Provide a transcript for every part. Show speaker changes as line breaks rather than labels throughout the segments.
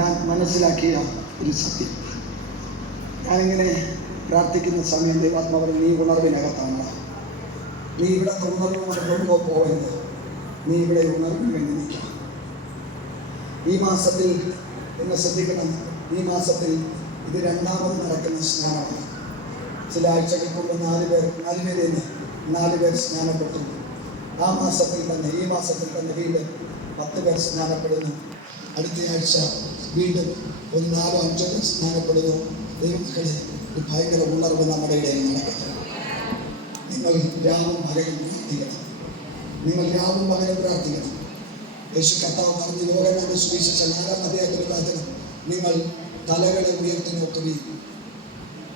ഞാൻ മനസ്സിലാക്കിയ ഒരു സത്യം. ഞാനിങ്ങനെ പ്രാർത്ഥിക്കുന്ന സമയം ദൈവാത്മാവൻ നീ ഉണർവിനകത്താണ് നീ ഇവിടെ ഉണർവ് കൊണ്ട് കൊണ്ടുപോ പോകരുത് നീ ഇവിടെ ഉണർവിന് വേണ്ടി ഈ മാസത്തിൽ എന്നെ ശ്രദ്ധിക്കണം. ഈ മാസത്തിൽ ഇത് രണ്ടാമത് നടക്കുന്ന സ്നാനമാണ്. ചില ആഴ്ചകൾ കൊണ്ട് നാല് പേർ നാല് പേരിൽ നിന്ന് നാല് പേർ സ്നാനപ്പെട്ടു. ആ മാസത്തിൽ തന്നെ ഈ മാസത്തിൽ തന്നെ വീട് പത്ത് പേർ സ്നാനപ്പെടുന്നു. അടുത്ത ആഴ്ച വീണ്ടും ഒരു നാലോ അഞ്ചോ സ്നാനപ്പെടുന്നു. ദൈവമക്കളെ ഒരു ഭയങ്കര ഉണർവ് നമ്മുടെ ഇടയിൽ നടക്കുന്നു നിങ്ങൾ രാവും പകലും പ്രാർത്ഥിക്കണം. നിങ്ങൾ രാവും പകലും പ്രാർത്ഥിക്കണം. യേശു കർത്താവ് പറഞ്ഞ് ലോകനാട് സുവിശേഷ നാലാം അദ്ദേഹത്തിന് പ്രാർത്ഥന നിങ്ങൾ തലകളെ ഉയർത്തി നോക്കുകയും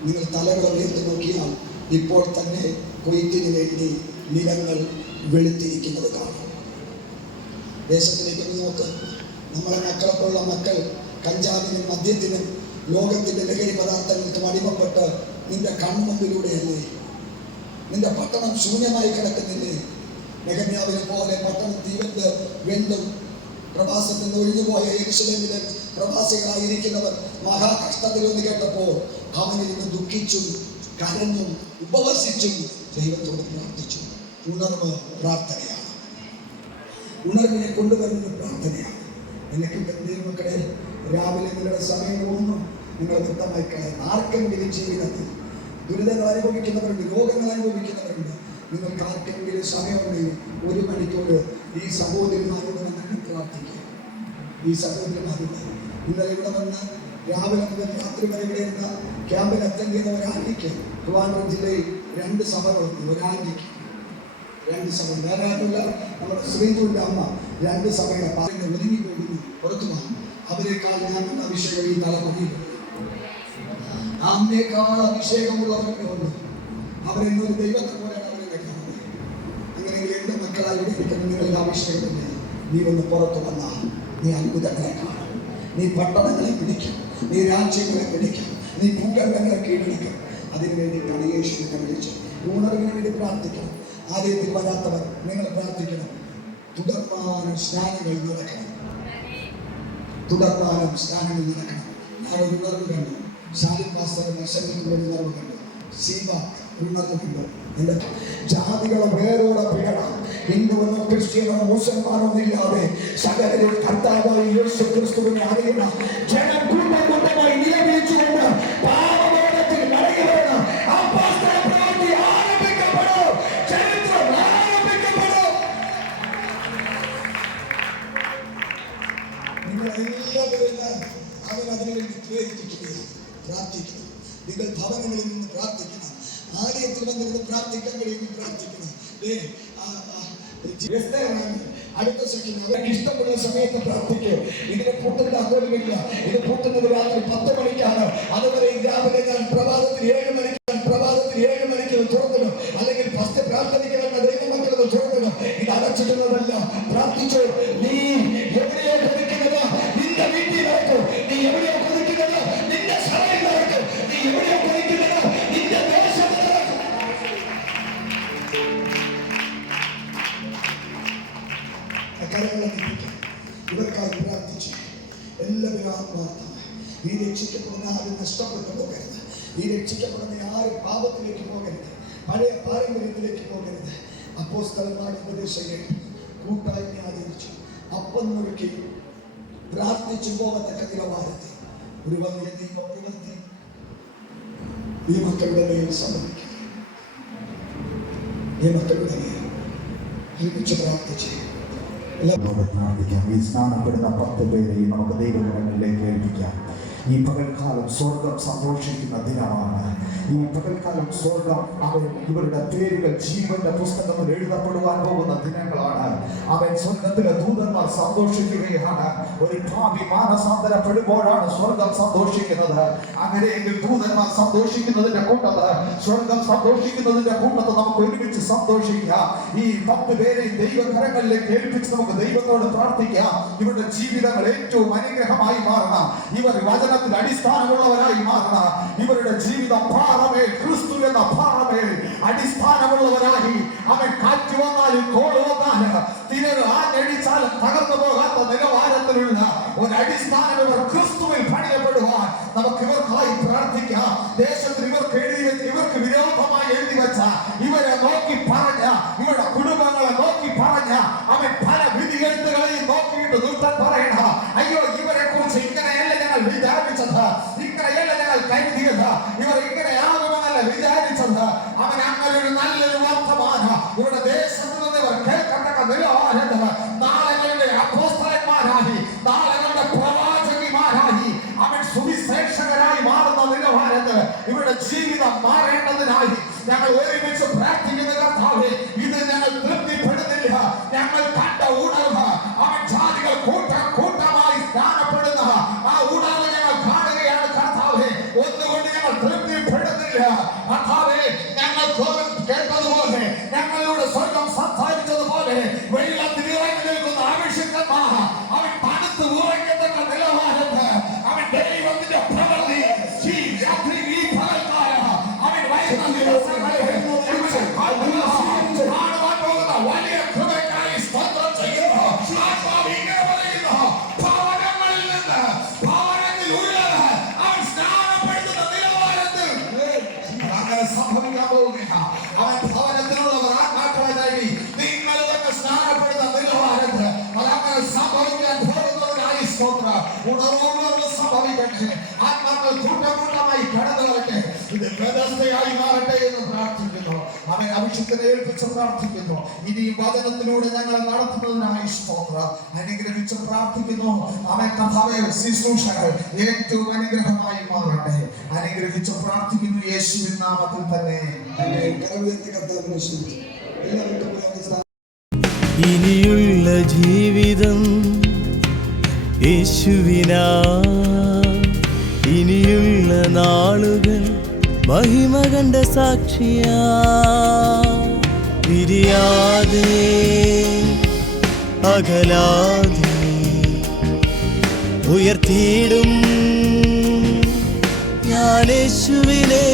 നിങ്ങൾ തലകളെ ഉയർത്തി നോക്കിയാൽ ഇപ്പോൾ തന്നെ കൊയ്ത്തിന് വേണ്ടി നിലങ്ങൾ വെളുത്തിരിക്കുന്നത് കാണും. ദേശത്തിലേക്ക് നോക്ക്. നമ്മളെ മക്കളെപ്പോലുള്ള മക്കൾ കഞ്ചാവിനും മദ്യത്തിനും ലോകത്തിന്റെ ലഹരി പദാർത്ഥങ്ങൾക്കും അടിമപ്പെട്ട് നിന്റെ കൺമുമ്പിലൂടെയല്ലേ നിന്റെ പട്ടണം ശൂന്യമായി കിടക്കുന്നില്ലേ? നെഹമ്യാവിനെ പോലെ പട്ടണം തീവത്ത് വെണ്ടും പ്രവാസത്തിൽ നിന്ന് ഒഴിഞ്ഞുപോയ യെരുശലേമിലെ പ്രവാസികളായിരിക്കുന്നവർ മഹാകഷ്ടത്തിൽ ഒന്ന് കേട്ടപ്പോൾ അവനിരുന്ന് ദുഃഖിച്ചും കരഞ്ഞും ഉപവസിച്ചും ദൈവത്തോട് പ്രാർത്ഥിച്ചു. ഉണർവ് പ്രാർത്ഥനയാണ്. ഉണർവിനെ കൊണ്ടുവരുന്ന പ്രാർത്ഥനയാണ്. എനിക്ക് ദൈവമക്കളെ രാവിലെ നിങ്ങളുടെ സമയങ്ങളൊന്നും നിങ്ങൾ വ്യക്തമായി കളയാം ആർക്കെങ്കിലും ജീവിതത്തിൽ ദുരിതങ്ങൾ അനുഭവിക്കുന്നവരുണ്ട് രോഗങ്ങൾ അനുഭവിക്കുന്നവരുണ്ട് നിങ്ങൾക്ക് ആർക്കെങ്കിലും സമയമുണ്ടെങ്കിൽ ഒരു മണിക്കൂർ ഈ സഹോദരിമാരോട് വന്നിട്ട് പ്രാർത്ഥിക്കുക ഈ സഹോദരിമാരോട് ഇന്നലെ ഇവിടെ വന്ന് രാവിലെ മുതൽ രാത്രി വരെ ഇവിടെ ഇരുന്ന ക്യാമ്പിൽ അറ്റൻഡ് ചെയ്ത ഒരാന്റിക്ക് ട്രിവാൻഡ്രം ജില്ലയിൽ രണ്ട് സഭകളുണ്ട് ഒരാണ്ടിക്ക് രണ്ട് സഭ വേറെ ആരുമില്ല. നമ്മുടെ ശ്രീജുവിന്റെ അമ്മ രണ്ട് സഭയുടെ പാലിനെ ഒതുങ്ങി പോകുന്നു. പുറത്തു പോകും അവരെക്കാൾ ഞാൻ അഭിഷേകം ഈ തലമുറയിൽ നമ്മേക്കാൾ അഭിഷേകമുള്ളവരൊക്കെ ഉണ്ട് അവരെന്നൊരു ദൈവത്തെ പോലെയാണ് അവരെ കഴിക്കുന്നത് അങ്ങനെയെങ്കിൽ എന്റെ മക്കളായി ഇരിക്കുന്ന അഭിഷേകമില്ല നീ ഒന്ന് പുറത്തു വന്നാൽ നീ അത്ഭുതങ്ങളെ കാണും. നീ പട്ടണങ്ങളെ പിടിക്കും. നീ രാജ്യങ്ങളെ പിടിക്കും. നീ ഭൂഖണ്ഡങ്ങളെ കീഴടക്കും. അതിനുവേണ്ടിയിട്ടാണ് യേശുവിനെ വിളിച്ചത്. ഉണർവിന് വേണ്ടി പ്രാർത്ഥിക്കണം. ആലയത്തിൽ വരാത്തവർ നിങ്ങൾ പ്രാർത്ഥിക്കണം. തുടർമാനം സ്നാനങ്ങൾ നടക്കണം. തുടർമാനം സ്നാനങ്ങൾ നടക്കണം ഒരു ഉണർവ് കണ്ടു ശാലിൻ മാസ്റ്റർ നശമിക്കുന്ന ഉണർവ് ഉണർവ് കണ്ടു എന്റെ ജാതികളെ വേരോടെ പിഴണം ഹിന്ദുവെന്നോ ക്രിസ്ത്യനോ മുസൽമാനോ സകലരും കർത്താവായി യേശു ക്രിസ്തുവിനെ അറിയുന്ന പ്രാർത്ഥിക്കണം നിങ്ങൾ ഭവനങ്ങളിൽ നിന്ന് പ്രാർത്ഥിക്കണം ആലയത്തിൽ വന്നിരുന്ന് പ്രാർത്ഥിക്കാൻ കഴിയുമെങ്കിൽ പ്രാർത്ഥിക്കണം അടുത്ത സെക്ഷൻ അവർക്ക് ഇഷ്ടമുള്ള സമയത്ത് പ്രാർത്ഥിക്കും. ഇതിനെ പൂട്ടുന്ന അകോലമില്ല. ഇത് പൂട്ടുന്നത് രാത്രി പത്ത് മണിക്കാണ്. രക്ഷിക്കപ്പെടുന്ന ആരും നഷ്ടപ്പെട്ടു പോകരുത്. ഈ രക്ഷിക്കപ്പെടുന്ന ആരും പാപത്തിലേക്ക് പോകരുത്. പഴയ പാരമ്പര്യത്തിലേക്ക് പോകരുത്. അപ്പോ സ്ഥലമാണ് ഉപദേശം കേട്ടു കൂട്ടായ്മ ആചരിച്ചു. അപ്പം നുറുക്കി പ്രാർത്ഥിച്ചു പോകത്തക്ക നിലവാരത്തിൽ ഒരു വലിയ ദൈവ ഈ മക്കളുടെ മേൽ സമ്മതിക്കും ഈ മക്കളുടെ മേൽ ഒരുമിച്ച് പ്രാർത്ഥിച്ച്
ഈ സ്നാനപ്പെടുന്ന പത്ത് പേരെയും നമുക്ക് ദൈവങ്ങളിലേക്ക് ഏൽപ്പിക്കാം. ഈ പകൽക്കാലം സ്വർഗം സന്തോഷിക്കുന്ന ദിനമാണ്. ഈ പകൽക്കാലം സ്വർഗം അവൻ ഇവരുടെ പേരുകൾ ജീവന്റെ പുസ്തകത്തിൽ എഴുതപ്പെടുവാൻ പോകുന്ന ദിനങ്ങളാണ്. അവൻ സ്വർഗത്തിലെ ദൂതന്മാർ സന്തോഷിക്കുകയാണ്. ഒരു ഭാവി മാനസാന്തരപ്പെടുമ്പോഴാണ് സ്വർഗം സന്തോഷിക്കുന്നത്. അങ്ങനെയെങ്കിൽ ദൂതന്മാർ സന്തോഷിക്കുന്നതിന്റെ കൂട്ടത്ത് സ്വർഗം സന്തോഷിക്കുന്നതിന്റെ കൂട്ടത്ത് നമുക്ക് ഒരുമിച്ച് സന്തോഷിക്കാം. ഈ പത്ത് പേരെ ദൈവകരങ്ങളിലേക്ക് ഏൽപ്പിച്ച് നമുക്ക് ദൈവത്തോട് പ്രാർത്ഥിക്കാം. ഇവരുടെ ജീവിതങ്ങൾ ഏറ്റവും അനുഗ്രഹമായി മാറണം. ഇവർ വചനത്തിന് അടിസ്ഥാനമുള്ളവരായി മാറണ ഇവരുടെ ജീവിത ഭാരമേ ക്രിസ്തു എന്ന ഭാരമേ. അടിസ്ഥാനമുള്ളവരായി അവൻ കാറ്റ് വന്നാലും കോൾ വന്നാൽ തിരകൾ ആഞ്ഞടിച്ചാലും തകർന്നു പോകാത്ത നിലവാരത്തിലുള്ള ഒരു അടിസ്ഥാനം ഇവർ ക്രിസ്തുവിൽ പണിയപ്പെടുവാൻ നമുക്ക് ഇവർ ക്രിസ്തു ജീവിതം മാറേണ്ടതിനായി ഞങ്ങൾ ഒരുമിച്ച് പ്രാർത്ഥിക്കുന്ന കർത്താവെ ഇത് ഞങ്ങൾ തൃപ്തിപ്പെടുന്നില്ല. ഞങ്ങൾ കണ്ട ഉണർവ് സ്തോത്ര ഉണർവുണർവ് സംഭവിക്കട്ടെ ആത്മാക്കൾ കൂട്ടം കൂട്ടമായി കടന്നു വരട്ടെ ഇത് വ്യവസ്ഥയായി മാറട്ടെ എന്ന് പ്രാർത്ഥിക്കുന്നു. അവൻ അഭിഷേകത്തെ ഏൽപ്പിച്ച് പ്രാർത്ഥിക്കുന്നു. ഇനി വചനത്തിലൂടെ ഞങ്ങളെ നടത്തുന്നതിനായി സ്തോത്ര. അനുഗ്രഹിച്ച് പ്രാർത്ഥിക്കുന്നു. അവൻ കഥാവെ ശുശ്രൂഷകൾ ഏറ്റവും അനുഗ്രഹമായി മാറട്ടെ. അനുഗ്രഹിച്ച് പ്രാർത്ഥിക്കുന്നു യേശുവിൻ നാമത്തിൽ തന്നെ.
ഇനിയുള്ള ജീവിതം യേശുവിനാ ഇനിയുള്ള നാളുകൾ മഹിമ കണ്ട സാക്ഷിയാ. പിരിയാതെ അകലാതെ ഉയർത്തിയിടും ഞാൻ യേശുവിനെ.